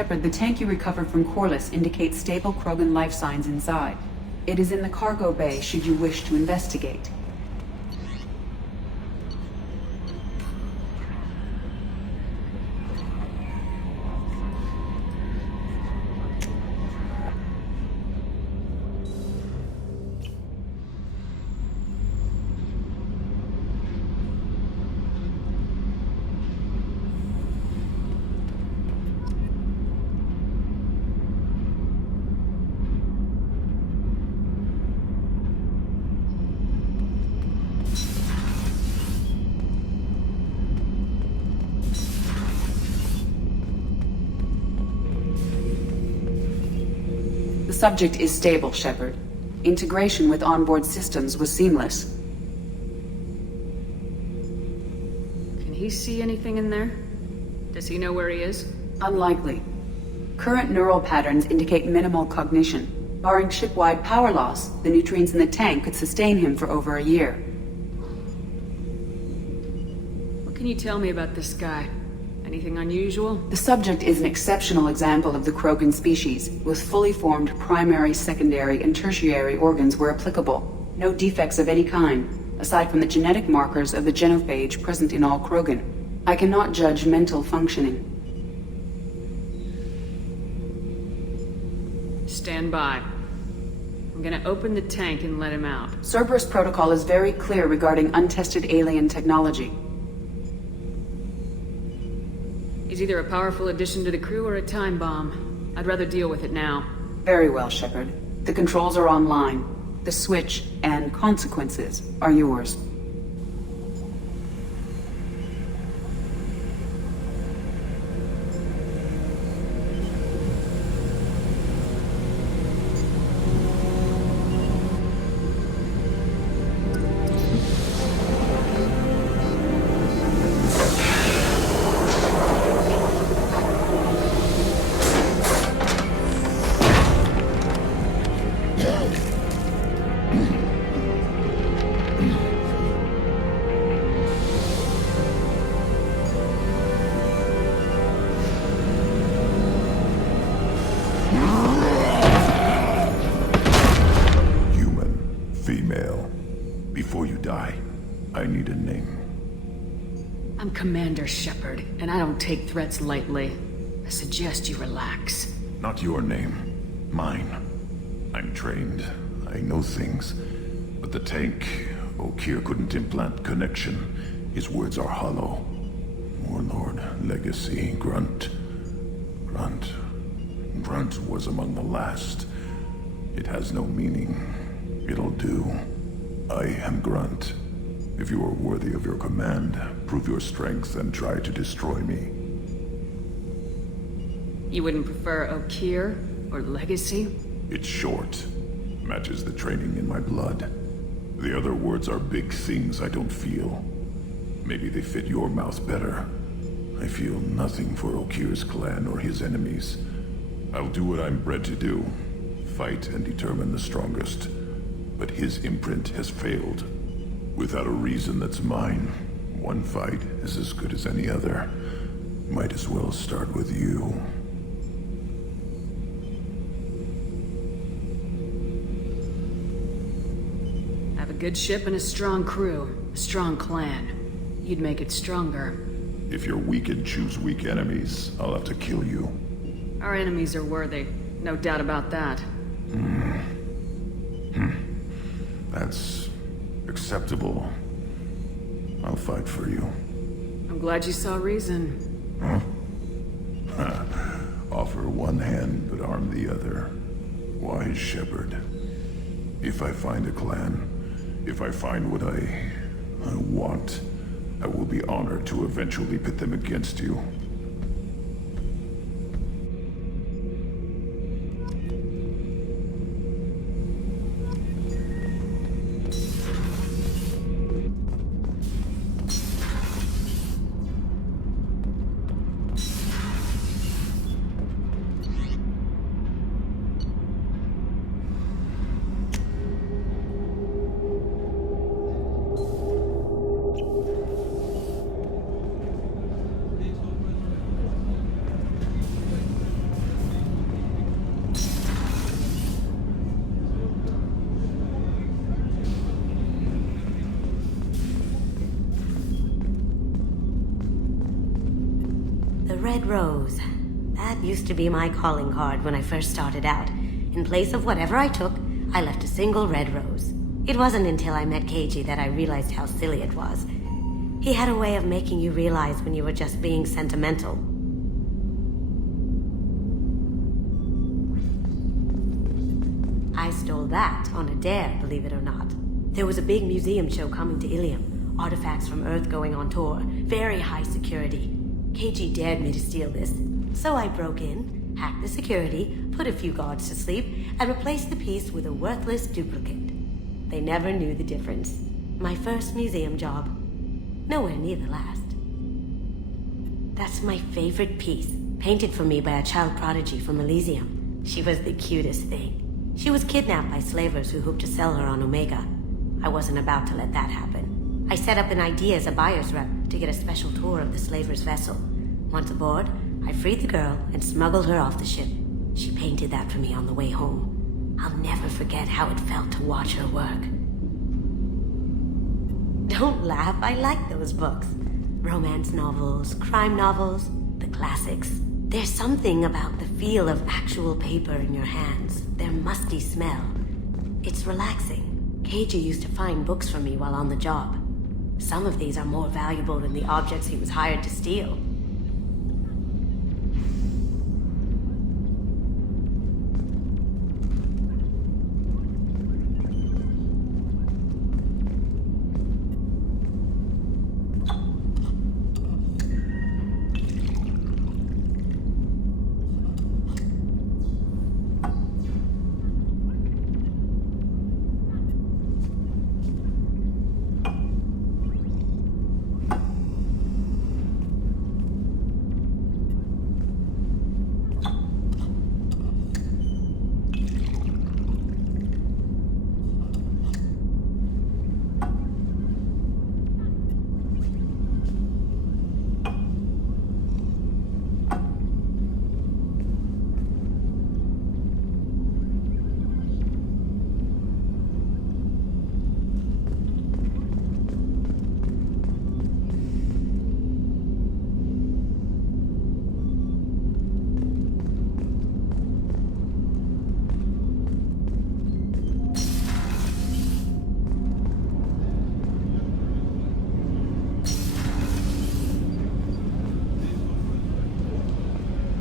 Shepard, the tank you recovered from Corliss indicates stable Krogan life signs inside. It is in the cargo bay should you wish to investigate. The subject is stable, Shepard. Integration with onboard systems was seamless. Can he see anything in there? Does he know where he is? Unlikely. Current neural patterns indicate minimal cognition. Barring ship-wide power loss, the nutrients in the tank could sustain him for over a year. What can you tell me about this guy? Anything unusual? The subject is an exceptional example of the Krogan species, with fully formed primary, secondary, and tertiary organs where applicable. No defects of any kind, aside from the genetic markers of the genophage present in all Krogan. I cannot judge mental functioning. Stand by. I'm gonna open the tank and let him out. Cerberus protocol is very clear regarding untested alien technology. He's either a powerful addition to the crew or a time bomb. I'd rather deal with it now. Very well, Shepard. The controls are online. The switch and consequences are yours. Before you die, I need a name. I'm Commander Shepard, and I don't take threats lightly. I suggest you relax. Not your name. Mine. I'm trained. I know things. But the tank, Okeer couldn't implant connection. His words are hollow. Warlord, Legacy, Grunt. Grunt was among the last. It has no meaning. It'll do. I am Grunt. If you are worthy of your command, prove your strength and try to destroy me. You wouldn't prefer Okeer or Legacy? It's short. Matches the training in my blood. The other words are big things I don't feel. Maybe they fit your mouth better. I feel nothing for Okeer's clan or his enemies. I'll do what I'm bred to do. Fight and determine the strongest. But his imprint has failed. Without a reason that's mine, one fight is as good as any other. Might as well start with you. Have a good ship and a strong crew. A strong clan. You'd make it stronger. If you're weak and choose weak enemies, I'll have to kill you. Our enemies are worthy. No doubt about that. That's acceptable. I'll fight for you. I'm glad you saw reason. Offer one hand, but arm the other. Wise Shepard. If I find a clan, if I find what I want, I will be honored to eventually pit them against you. red rose. That used to be my calling card when I first started out. In place of whatever I took, I left a single red rose. It wasn't until I met Keiji that I realized how silly it was. He had a way of making you realize when you were just being sentimental. I stole that on a dare, believe it or not. There was a big museum show coming to Ilium. Artifacts from Earth going on tour. Very high security. Keiji dared me to steal this. So I broke in, hacked the security, put a few guards to sleep, and replaced the piece with a worthless duplicate. They never knew the difference. My first museum job. Nowhere near the last. That's my favorite piece, painted for me by a child prodigy from Elysium. She was the cutest thing. She was kidnapped by slavers who hoped to sell her on Omega. I wasn't about to let that happen. I set up an idea as a buyer's rep to get a special tour of the slaver's vessel. Once aboard, I freed the girl and smuggled her off the ship. She painted that for me on the way home. I'll never forget how it felt to watch her work. Don't laugh, I like those books. Romance novels, crime novels, the classics. There's something about the feel of actual paper in your hands, their musty smell. It's relaxing. Keiji used to find books for me while on the job. Some of these are more valuable than the objects he was hired to steal.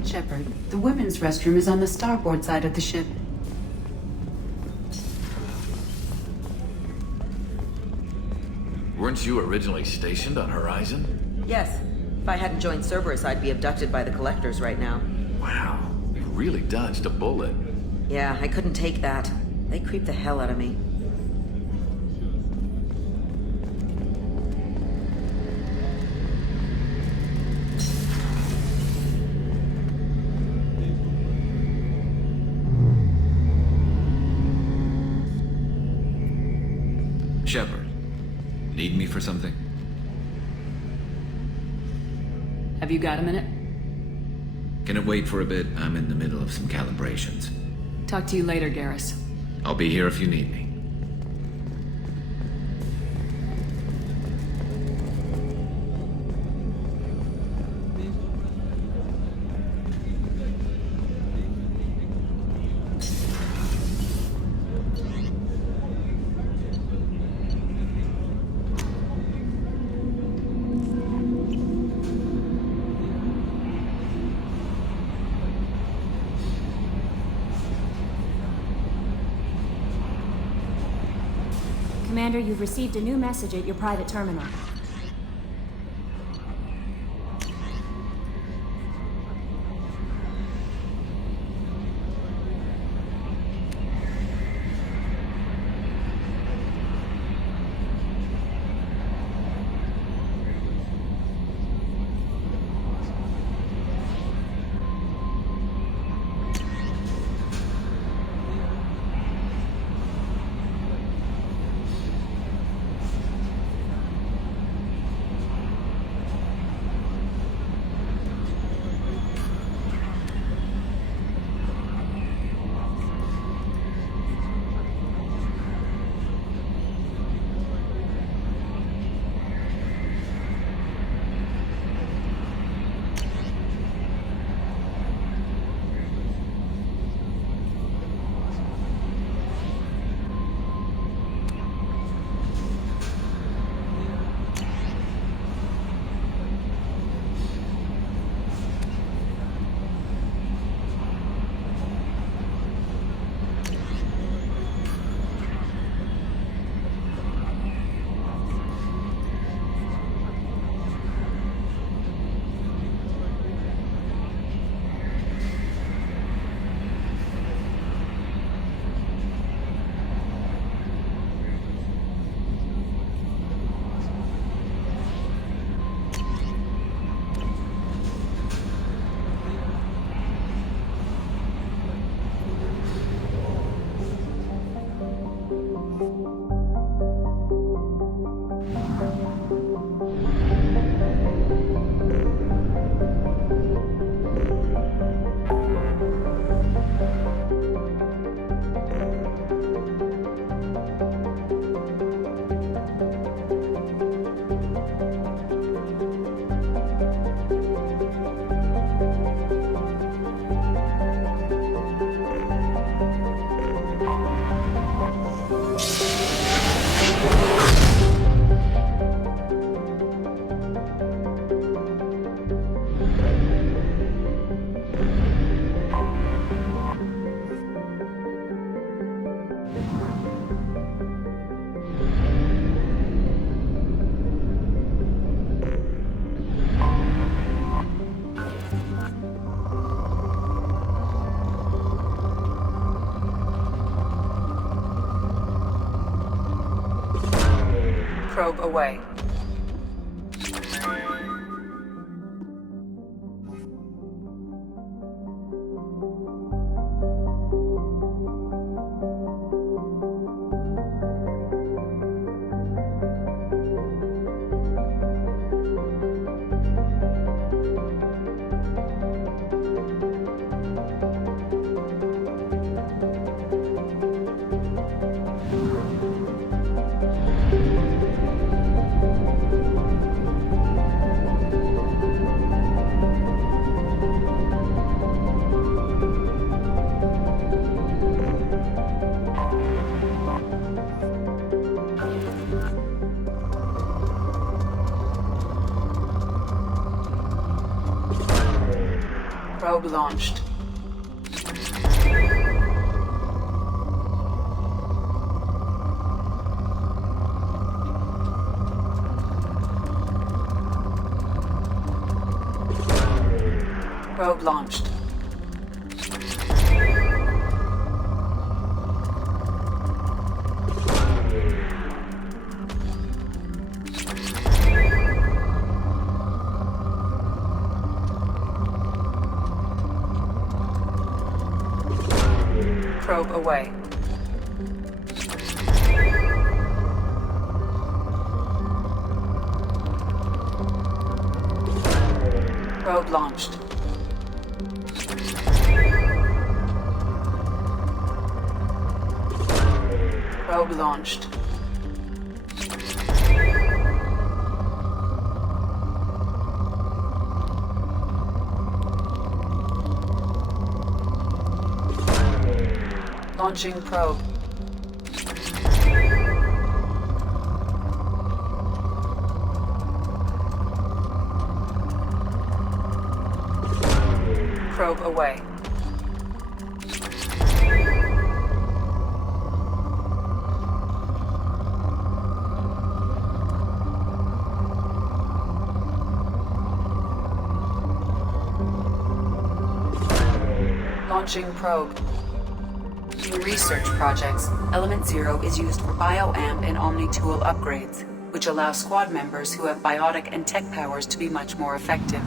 Shepard, the women's restroom is on the starboard side of the ship. Weren't you originally stationed on Horizon? Yes. If I hadn't joined Cerberus, I'd be abducted by the Collectors right now. Wow, you really dodged a bullet. Yeah, I couldn't take that. They creeped the hell out of me. Shepard, need me for something? Have you got a minute? Can it wait for a bit? I'm in the middle of some calibrations. Talk to you later, Garrus. I'll be here if you need me. Commander, you've received a new message at your private terminal. Probe away. Probe launched. Probe launched. Probe away. Probe launched. Probe launched. Launching probe. Probe away. Launching probe. In research projects, Element Zero is used for BioAmp and Omni-Tool upgrades, which allow squad members who have biotic and tech powers to be much more effective.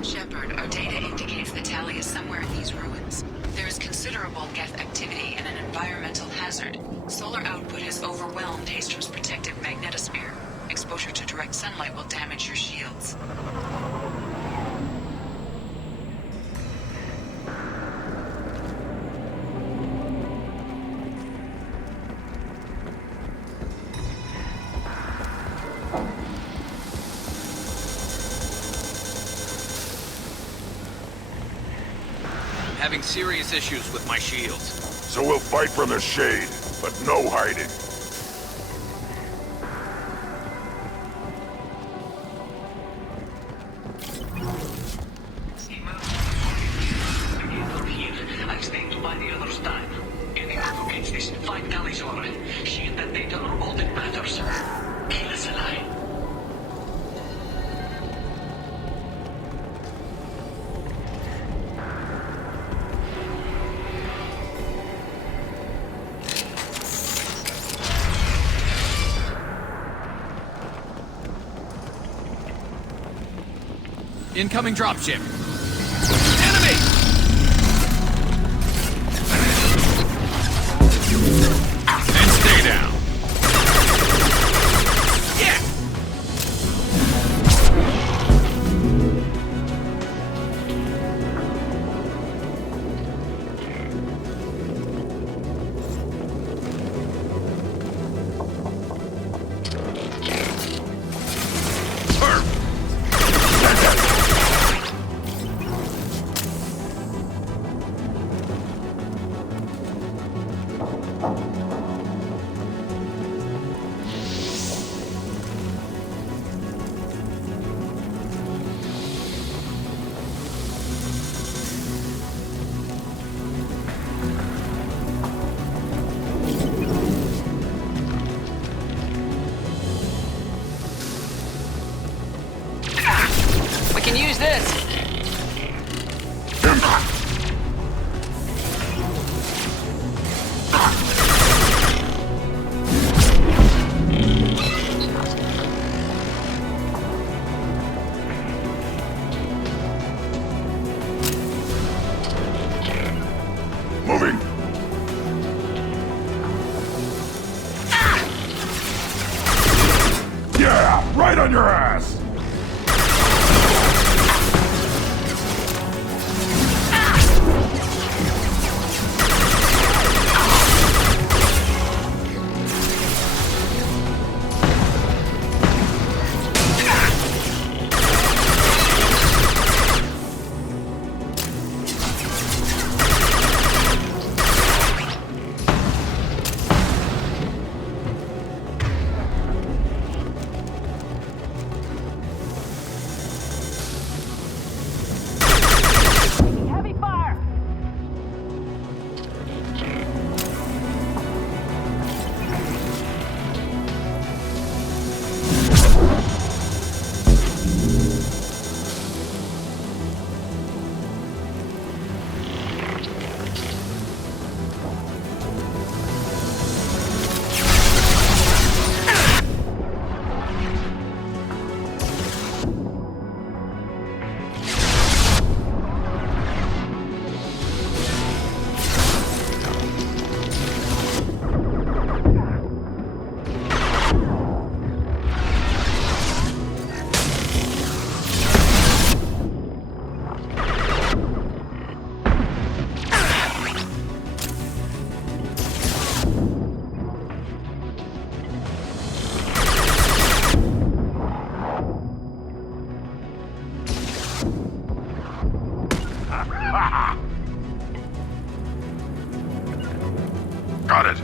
Shepard, our data indicates the Tali is somewhere in these ruins. There is considerable Geth activity and an environmental hazard. Solar output has overwhelmed Hastrom's protective magnetosphere. Exposure to direct sunlight will damage your shields. having serious issues with my shields. So we'll fight from the shade, but no hiding. I'm staying to buy the other's time. Anyone who gets this, find Kalizora. She and that data are all that matters. Kill us alive. Incoming dropship. Enemy! And stay down. Yeah! We can use this. Moving. Yeah, right on your ass. Got it.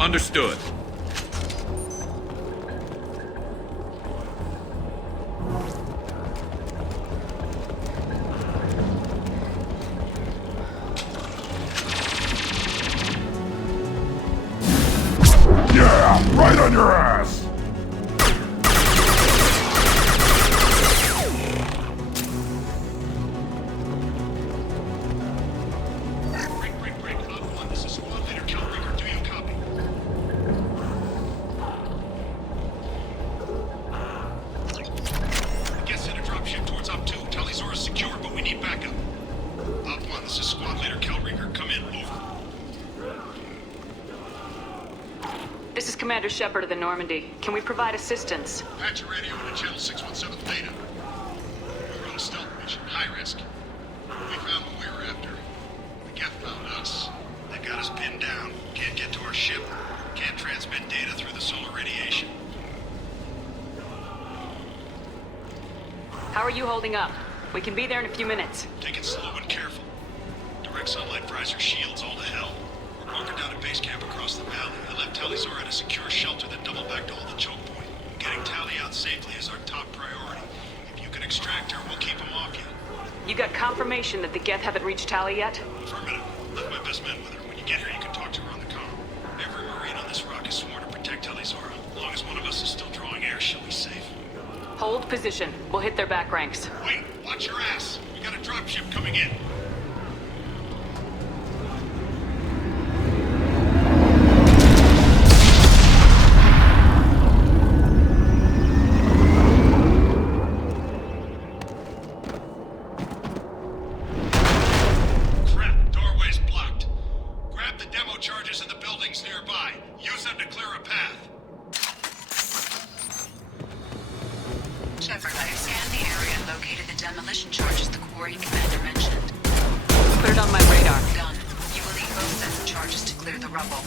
Understood. Yeah, up 2. Tali'Zorah is secure, but we need backup. Op 1, this is Squad Leader Kelrieger. Come in, over. This is Commander Shepard of the Normandy. Can we provide assistance? Patch your radio into channel 617 Theta. We're on a stealth mission, high risk. We found what we were after. The Geth found us. They got us pinned down. Can't get to our ship. Can't transmit data through the solar radiation. How are you holding up? We can be there in a few minutes. Take it slow and careful. Direct sunlight fries your shields all to hell. We're bunkered down at base camp across the valley. I left Tali'Zorah at a secure shelter that double back to hold the choke point. Getting Tali out safely is our top priority. If you can extract her, we'll keep them off you. You got confirmation that the Geth haven't reached Tali yet? Affirmative. Left my best men with her. When you get her, you can talk to her on the comm. Every Marine on this rock is sworn to protect Tali'Zorah. As long as one of us is still drawing air, she'll be safe. Hold position. We'll hit their back ranks. Wait, watch your ass. We got a dropship coming in. Crap, doorway's blocked. Grab the demo charges in the buildings nearby. Use them to clear a path. Shepard, I have scanned the area and located the demolition charges the quarry commander mentioned. Put it on my radar. Done. You will need both sets of charges to clear the rubble.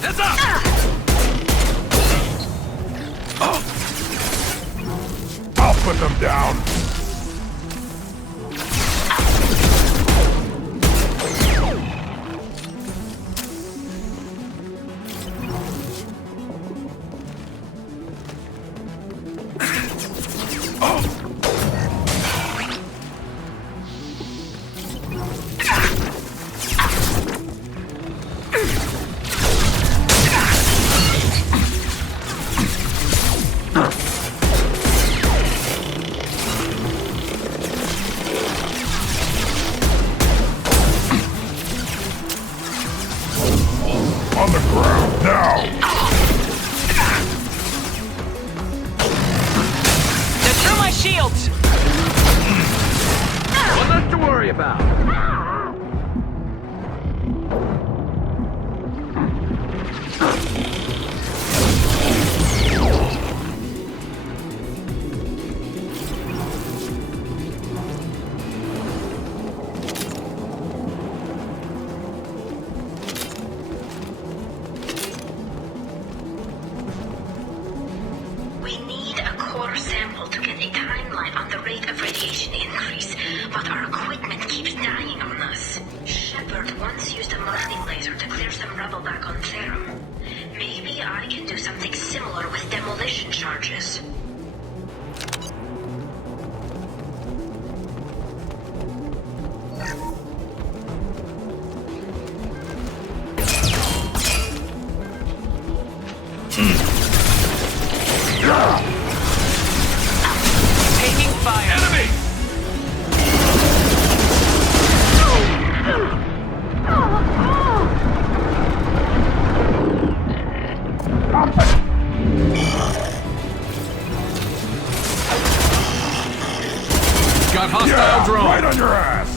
Heads up! I'll put them down. On the ground now. They're through my shields! One less to worry about. We need a core sample to get a timeline on the rate of radiation increase, but our equipment keeps dying on us. Shepard once used a mining laser to clear some rubble back on Therum. Maybe I can do something similar with demolition charges. Taking fire. Enemy! Got hostile drone. Right on your ass.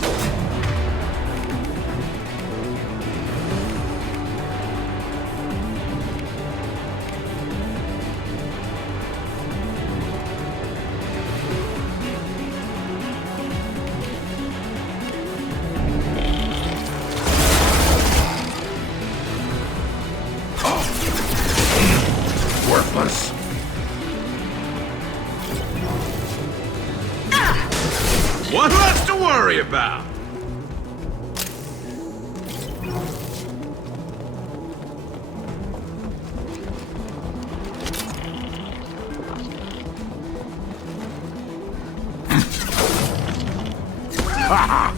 Worthless. What less to worry about? Ha ha!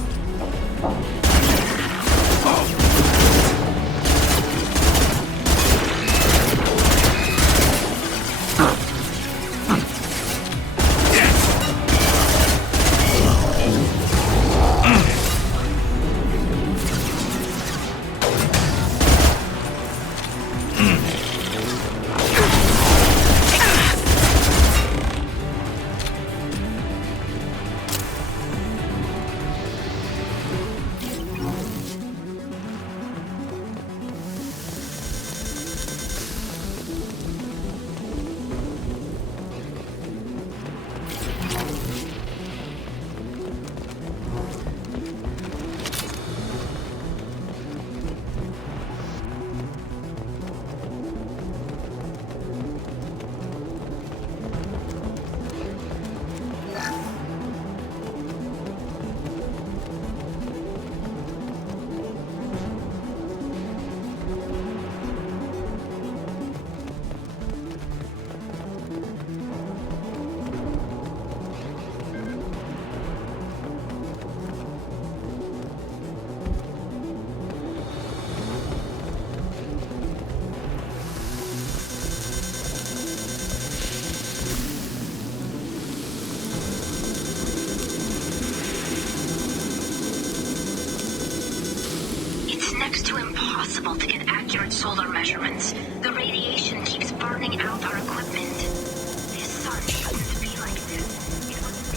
It's next to impossible to get accurate solar measurements. The radiation keeps burning out our equipment. This sun shouldn't be like this. It was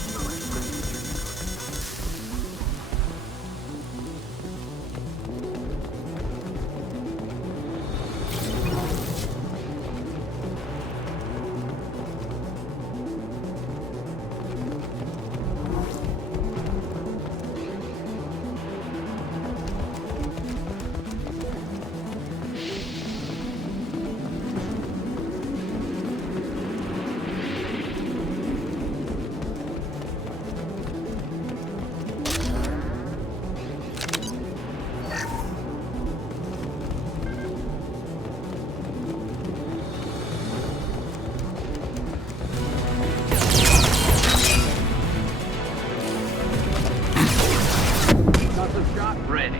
Ready.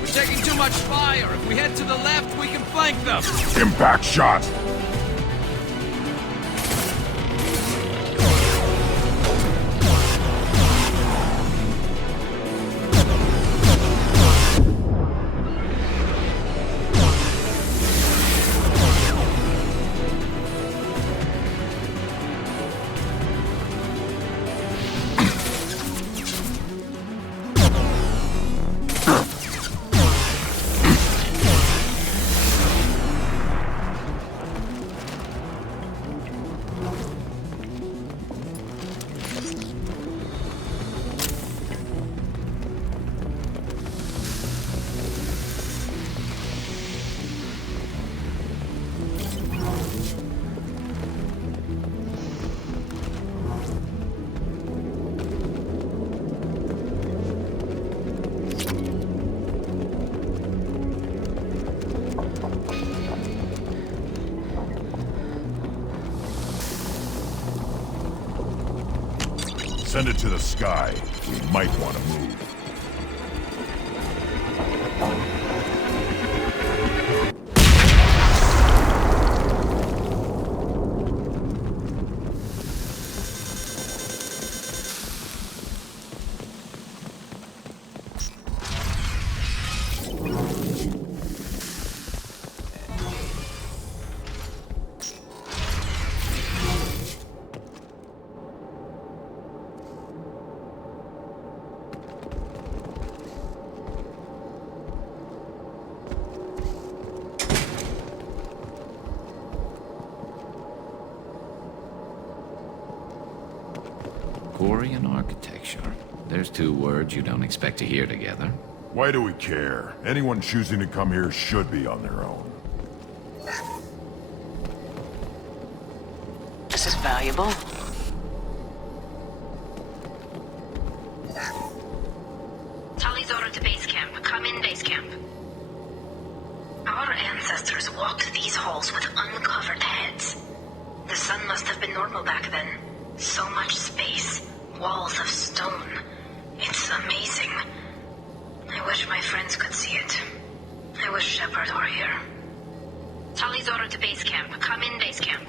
We're taking too much fire. If we head to the left, we can flank them. Impact shot! Send it to the sky. We might want to move. Quarian architecture. There's two words you don't expect to hear together. Why do we care? Anyone choosing to come here should be on their own. This is valuable. Tully's order to base camp. Come in, base camp. Our ancestors walked these halls with uncovered heads. The sun must have been normal back then. So much space. Walls of stone. It's amazing. I wish my friends could see it. I wish Shepard were here. Tully's order to base camp. Come in, base camp.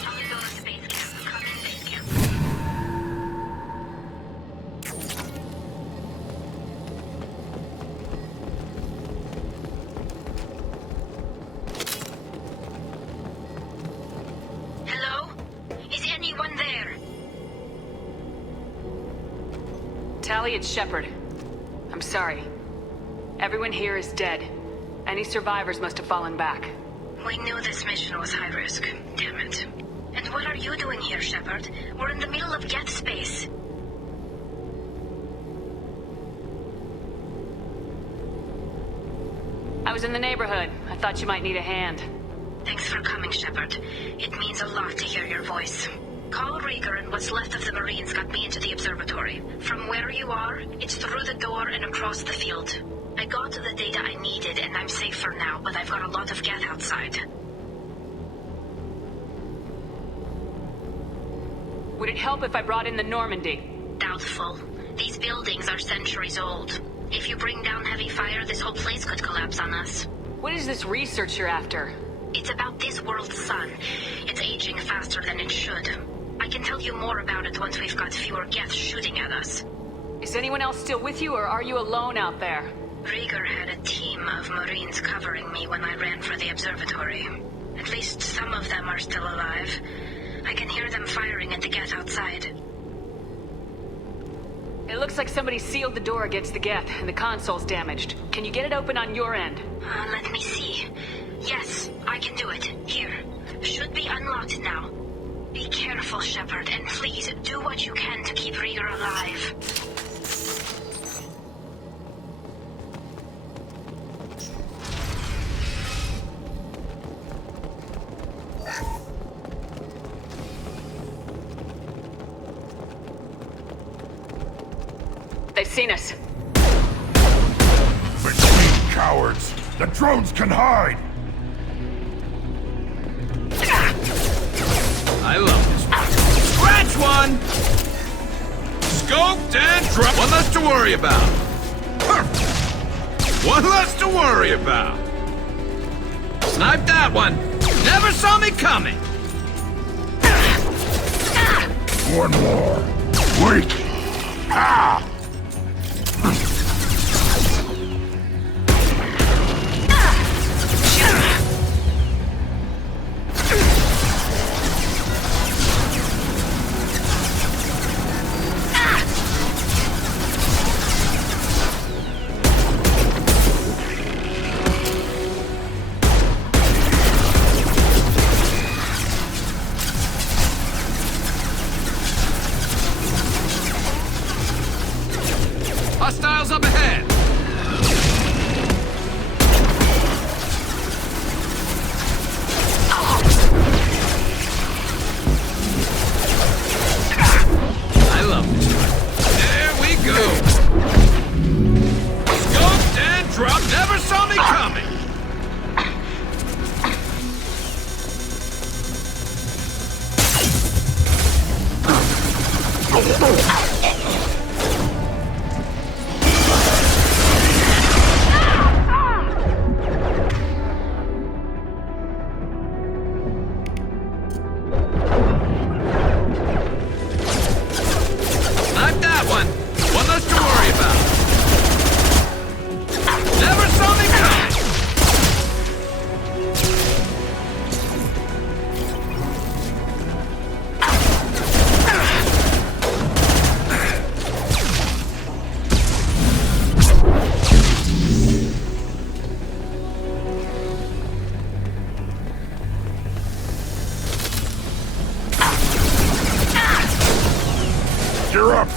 Tully's order to base camp. Come in, base camp. Hello? Is anyone there? Tally, it's Shepard. I'm sorry. Everyone here is dead. Any survivors must have fallen back. We knew this mission was high risk. Damn it. And what are you doing here, Shepard? We're in the middle of Geth space. I was in the neighborhood. I thought you might need a hand. Thanks for coming, Shepard. It means a lot to hear your voice. Call Rieger and what's left of the Marines got me into the observatory. From where you are, it's through the door and across the field. I got the data I needed and I'm safe for now, but I've got a lot of Geth outside. Would it help if I brought in the Normandy? Doubtful. These buildings are centuries old. If you bring down heavy fire, this whole place could collapse on us. What is this research you're after? It's about this world's sun. It's aging faster than it should. I can tell you more about it once we've got fewer Geth shooting at us. Is anyone else still with you, or are you alone out there? Rieger had a team of Marines covering me when I ran for the observatory. At least some of them are still alive. I can hear them firing at the Geth outside. It looks like somebody sealed the door against the Geth, and the console's damaged. Can you get it open on your end? Let me see. Yes, I can do it. Here. Should be unlocked now. Be careful, Shepard, and please do what you can to keep Rieger alive. They've seen us. Between cowards! The drones can hide! I love this one. Scratch one! Scoped and dropped. One less to worry about. One less to worry about. Sniped that one. Never saw me coming. One more. Wait! Ah! Hostiles up ahead! I love this one. There we go! Scoped and dropped, never saw me coming! You're up!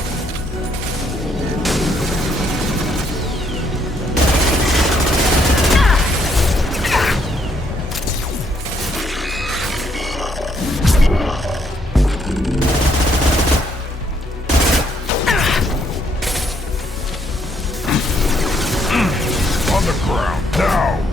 On the ground, now!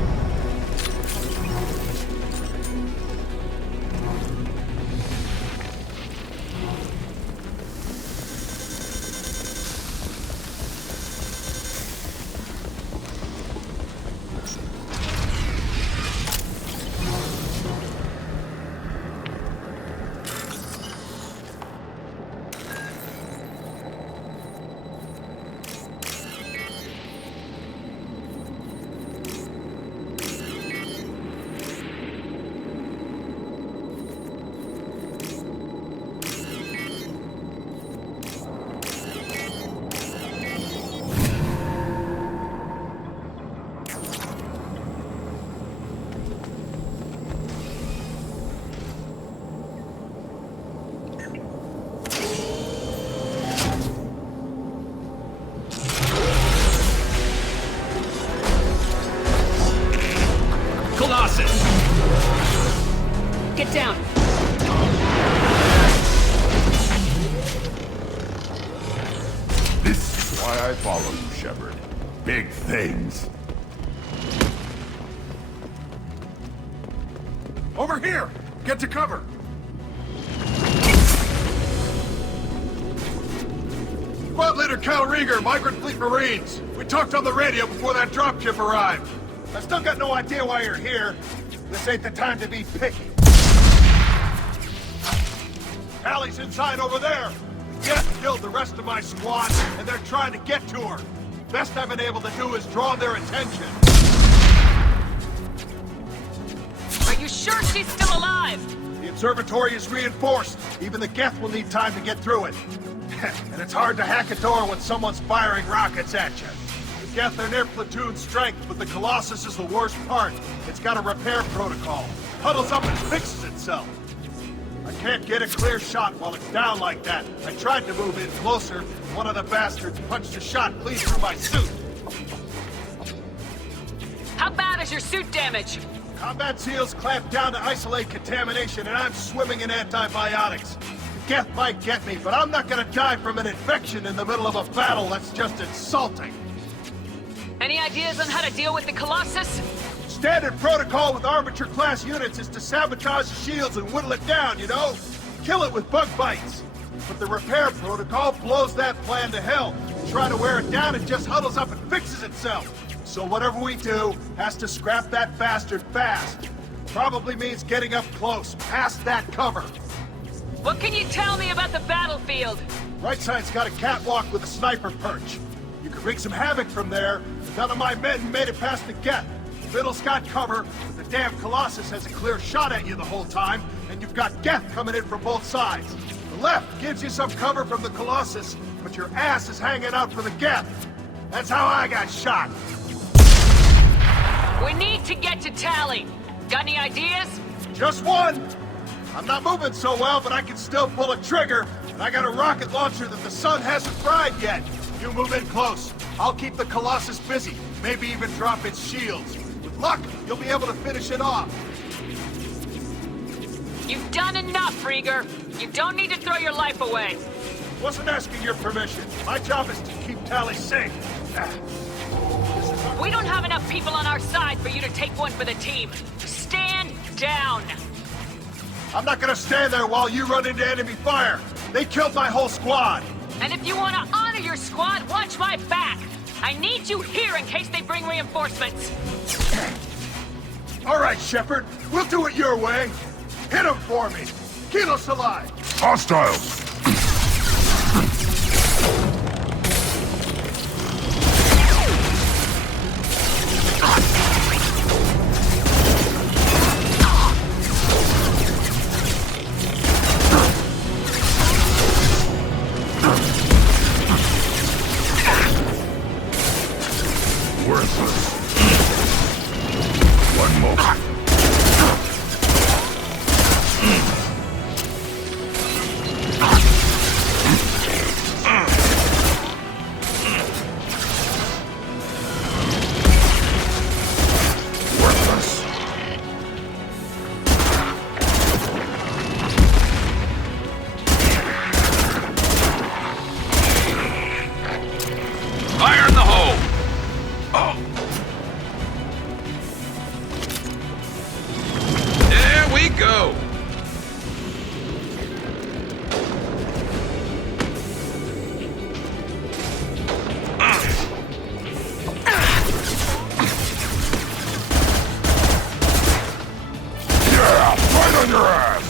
Colossus! Get down! This is why I follow you, Shepard. big things. Over here! Get to cover! Squad Leader Cal Rieger, Migrant Fleet Marines. We talked on the radio before that dropship arrived. I still got no idea why you're here. This ain't the time to be picky. Allie's inside over there. Geth killed the rest of my squad, and they're trying to get to her. Best I've been able to do is draw their attention. Are you sure she's still alive? The observatory is reinforced. Even the Geth will need time to get through it. And it's hard to hack a door when someone's firing rockets at you. The Geth are near platoon strength, but the Colossus is the worst part. It's got a repair protocol. Huddles up and fixes itself. I can't get a clear shot while it's down like that. I tried to move in closer. One of the bastards punched a shot clean through my suit. How bad is your suit damage? Combat SEALs clamp down to isolate contamination, and I'm swimming in antibiotics. The Geth might get me, but I'm not gonna die from an infection in the middle of a battle. That's just insulting. Any ideas on how to deal with the Colossus? Standard protocol with armature-class units is to sabotage the shields and whittle it down, you know? Kill it with bug bites. But the repair protocol blows that plan to hell. You try to wear it down, it just huddles up and fixes itself. So whatever we do has to scrap that bastard fast. Probably means getting up close, past that cover. What can you tell me about the battlefield? Right side's got a catwalk with a sniper perch. You could wreak some havoc from there. None of my men made it past the Geth. The middle's got cover, but the damn Colossus has a clear shot at you the whole time, and you've got Geth coming in from both sides. The left gives you some cover from the Colossus, but your ass is hanging out for the Geth. That's how I got shot. We need to get to Tali. Got any ideas? Just one. I'm not moving so well, but I can still pull a trigger, and I got a rocket launcher that the sun hasn't fried yet. You move in close. I'll keep the Colossus busy, maybe even drop its shields. With luck, you'll be able to finish it off. You've done enough, Rieger. You don't need to throw your life away. Wasn't asking your permission. My job is to keep Tali safe. We don't have enough people on our side for you to take one for the team. Stand down. I'm not gonna stand there while you run into enemy fire. They killed my whole squad. And if you want to honor your squad, watch my back. I need you here in case they bring reinforcements. All right, Shepard. We'll do it your way. Hit him for me. Kilos alive. Hostiles! Worthless. One moment. Worthless. Fire in the hole! Oh. There we go! Yeah, right on your ass!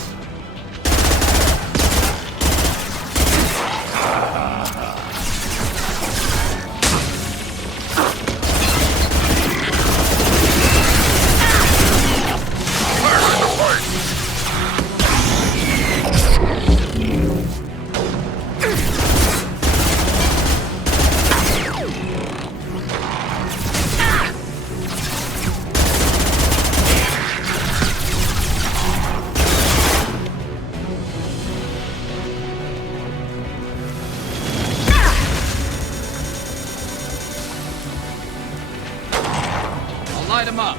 I'll light him up.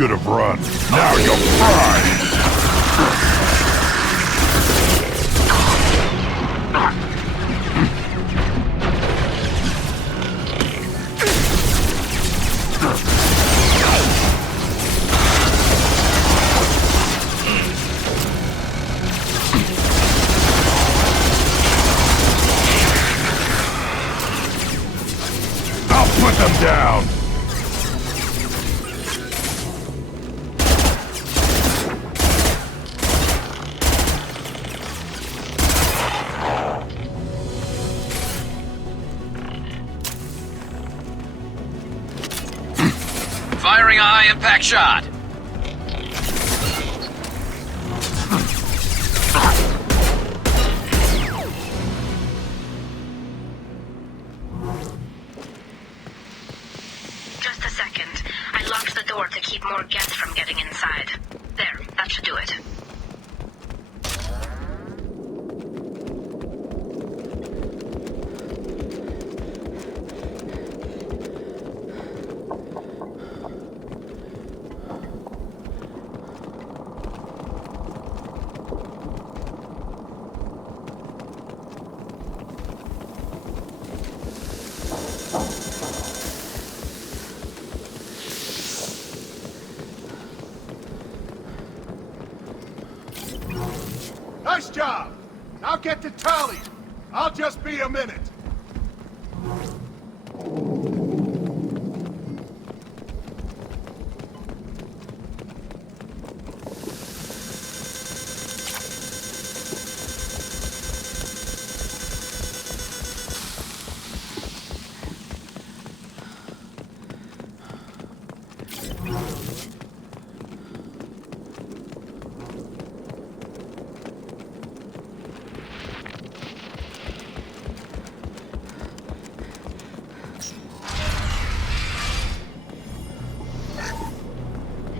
should have run. Now you'll fry! Put them down! Firing a high-impact shot. Just a second. I locked the door to keep more guests from getting inside. There, that should do it. Nice job! Now get to Tali. I'll just be a minute.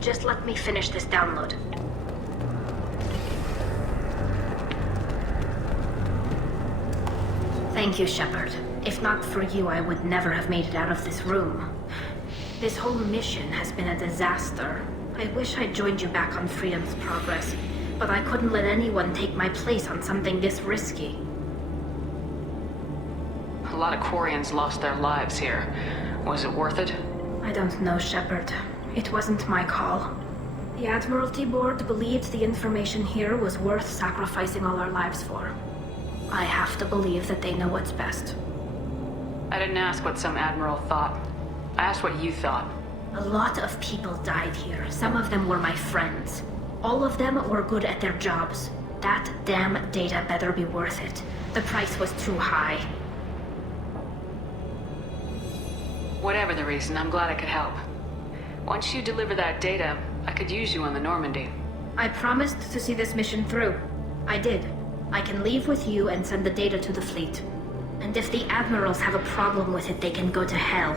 Just let me finish this download. Thank you, Shepard. If not for you, I would never have made it out of this room. This whole mission has been a disaster. I wish I'd joined you back on Freedom's Progress, but I couldn't let anyone take my place on something this risky. A lot of Quarians lost their lives here. Was it worth it? I don't know, Shepard. It wasn't my call. The Admiralty Board believed the information here was worth sacrificing all our lives for. I have to believe that they know what's best. I didn't ask what some admiral thought. I asked what you thought. A lot of people died here. Some of them were my friends. All of them were good at their jobs. That damn data better be worth it. The price was too high. Whatever the reason, I'm glad I could help. Once you deliver that data, I could use you on the Normandy. I promised to see this mission through. I did. I can leave with you and send the data to the fleet. And if the admirals have a problem with it, they can go to hell.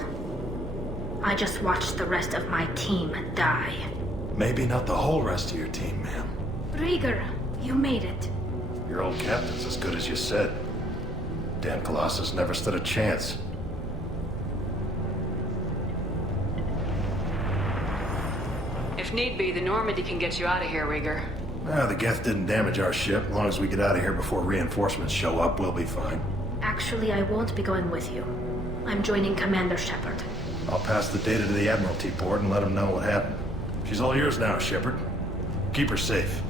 I just watched the rest of my team die. Maybe not the whole rest of your team, ma'am. Rieger, you made it. Your old captain's as good as you said. Dan Colossus never stood a chance. If need be, the Normandy can get you out of here, Rieger. The Geth didn't damage our ship. As long as we get out of here before reinforcements show up, we'll be fine. Actually, I won't be going with you. I'm joining Commander Shepard. I'll pass the data to the Admiralty Board and let them know what happened. She's all yours now, Shepard. Keep her safe.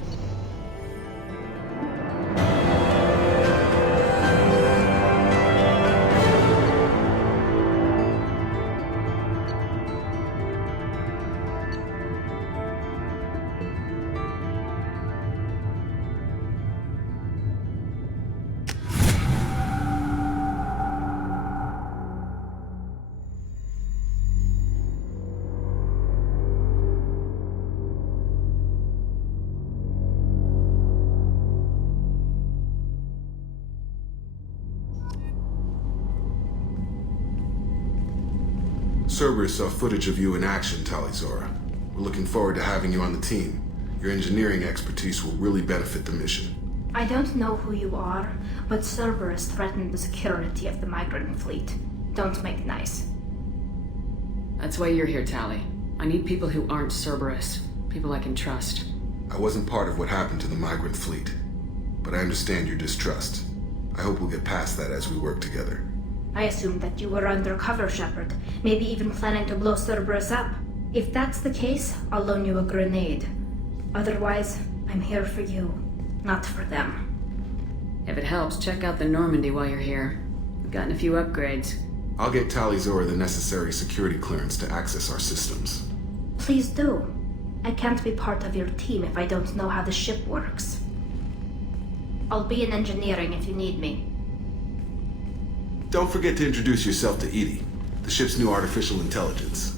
Cerberus saw footage of you in action, Tali'Zorah. We're looking forward to having you on the team. Your engineering expertise will really benefit the mission. I don't know who you are, but Cerberus threatened the security of the migrant fleet. Don't make nice. That's why you're here, Tali. I need people who aren't Cerberus. People I can trust. I wasn't part of what happened to the migrant fleet, but I understand your distrust. I hope we'll get past that as we work together. I assumed that you were undercover, Shepard. Maybe even planning to blow Cerberus up. If that's the case, I'll loan you a grenade. Otherwise, I'm here for you, not for them. If it helps, check out the Normandy while you're here. We've gotten a few upgrades. I'll get Tali'Zorah the necessary security clearance to access our systems. Please do. I can't be part of your team if I don't know how the ship works. I'll be in engineering if you need me. Don't forget to introduce yourself to EDI, the ship's new artificial intelligence.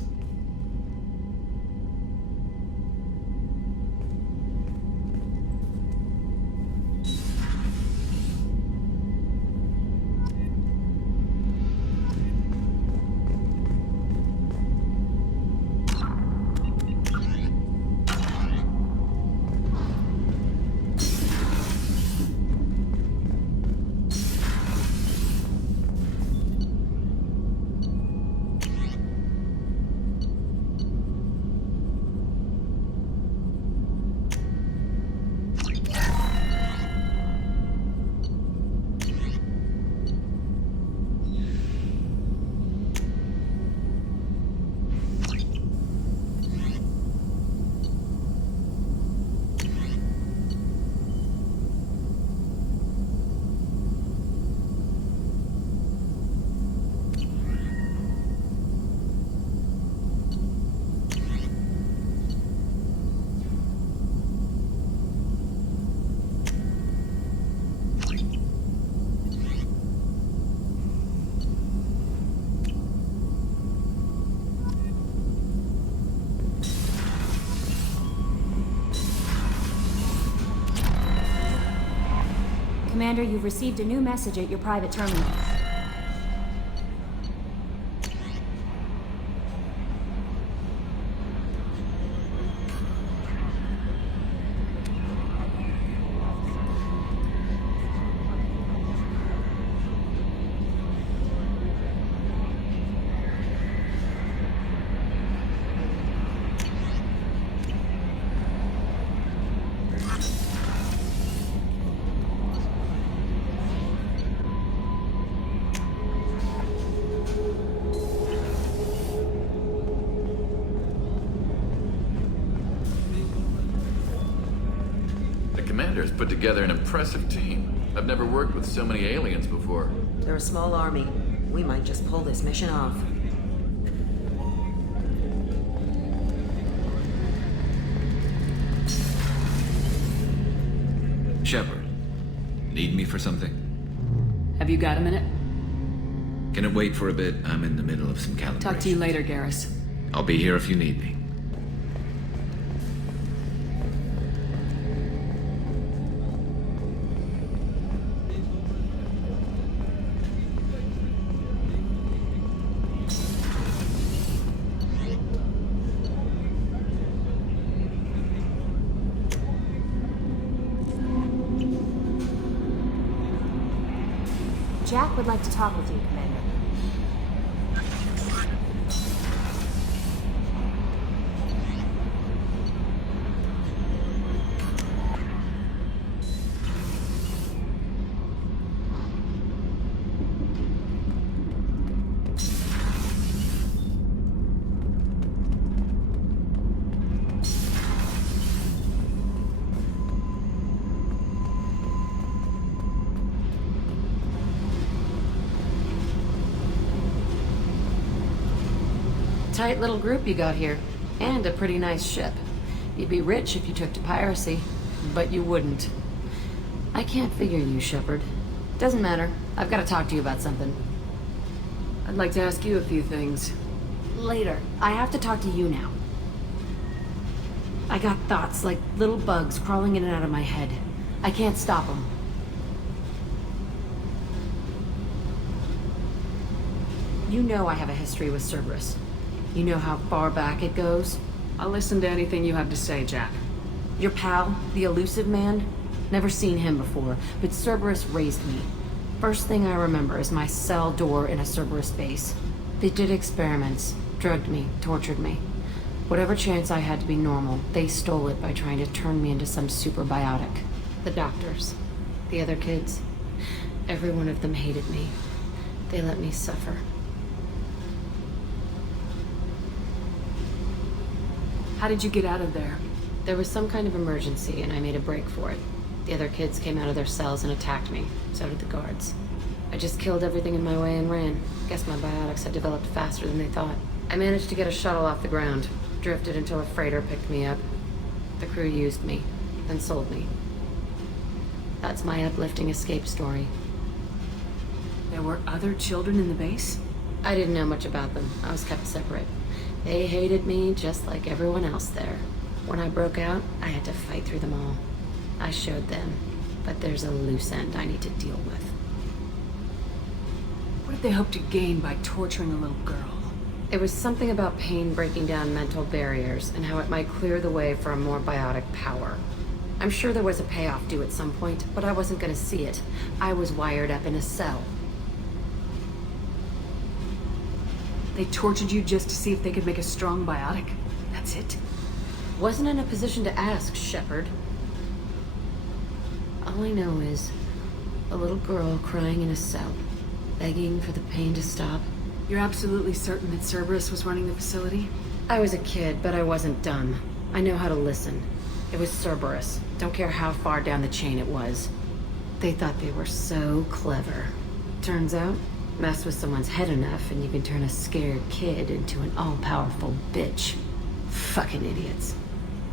Commander, you've received a new message at your private terminal. Commander's put together an impressive team. I've never worked with so many aliens before. They're a small army. We might just pull this mission off. Shepard, need me for something? Have you got a minute? Can it wait for a bit? I'm in the middle of some calibration. Talk to you later, Garrus. I'll be here if you need me. Jack would like to talk with you, Commander. Tight little group you got here. And a pretty nice ship. You'd be rich if you took to piracy, but you wouldn't. I can't figure you, Shepard. Doesn't matter. I've got to talk to you about something. I'd like to ask you a few things. Later. I have to talk to you now. I got thoughts like little bugs crawling in and out of my head. I can't stop them. You know I have a history with Cerberus. You know how far back it goes? I'll listen to anything you have to say, Jack. Your pal, the elusive man? Never seen him before, but Cerberus raised me. First thing I remember is my cell door in a Cerberus base. They did experiments, drugged me, tortured me. Whatever chance I had to be normal, they stole it by trying to turn me into some super biotic. The doctors, the other kids, every one of them hated me. They let me suffer. How did you get out of there? There was some kind of emergency, and I made a break for it. The other kids came out of their cells and attacked me. So did the guards. I just killed everything in my way and ran. Guess my biotics had developed faster than they thought. I managed to get a shuttle off the ground. Drifted until a freighter picked me up. The crew used me, then sold me. That's my uplifting escape story. There were other children in the base? I didn't know much about them. I was kept separate. They hated me just like everyone else there. When I broke out, I had to fight through them all. I showed them, but there's a loose end I need to deal with. What did they hope to gain by torturing a little girl? It was something about pain breaking down mental barriers and how it might clear the way for a more biotic power. I'm sure there was a payoff due at some point, but I wasn't gonna see it. I was wired up in a cell. They tortured you just to see if they could make a strong biotic? That's it? Wasn't in a position to ask, Shepard. All I know is a little girl crying in a cell, begging for the pain to stop. You're absolutely certain that Cerberus was running the facility? I was a kid, but I wasn't dumb. I know how to listen. It was Cerberus. Don't care how far down the chain it was. They thought they were so clever. Turns out, mess with someone's head enough and you can turn a scared kid into an all-powerful bitch. Fucking idiots.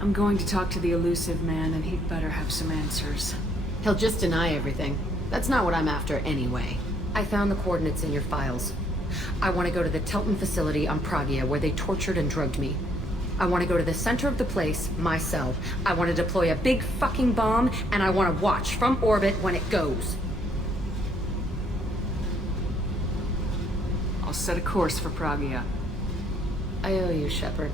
I'm going to talk to the elusive man, and he'd better have some answers. He'll just deny everything. That's not what I'm after anyway. I found the coordinates in your files. I want to go to the Telton facility on Pragia where they tortured and drugged me. I want to go to the center of the place, my cell. I want to deploy a big fucking bomb, and I want to watch from orbit when it goes. I'll set a course for Pragia. I owe you, Shepard.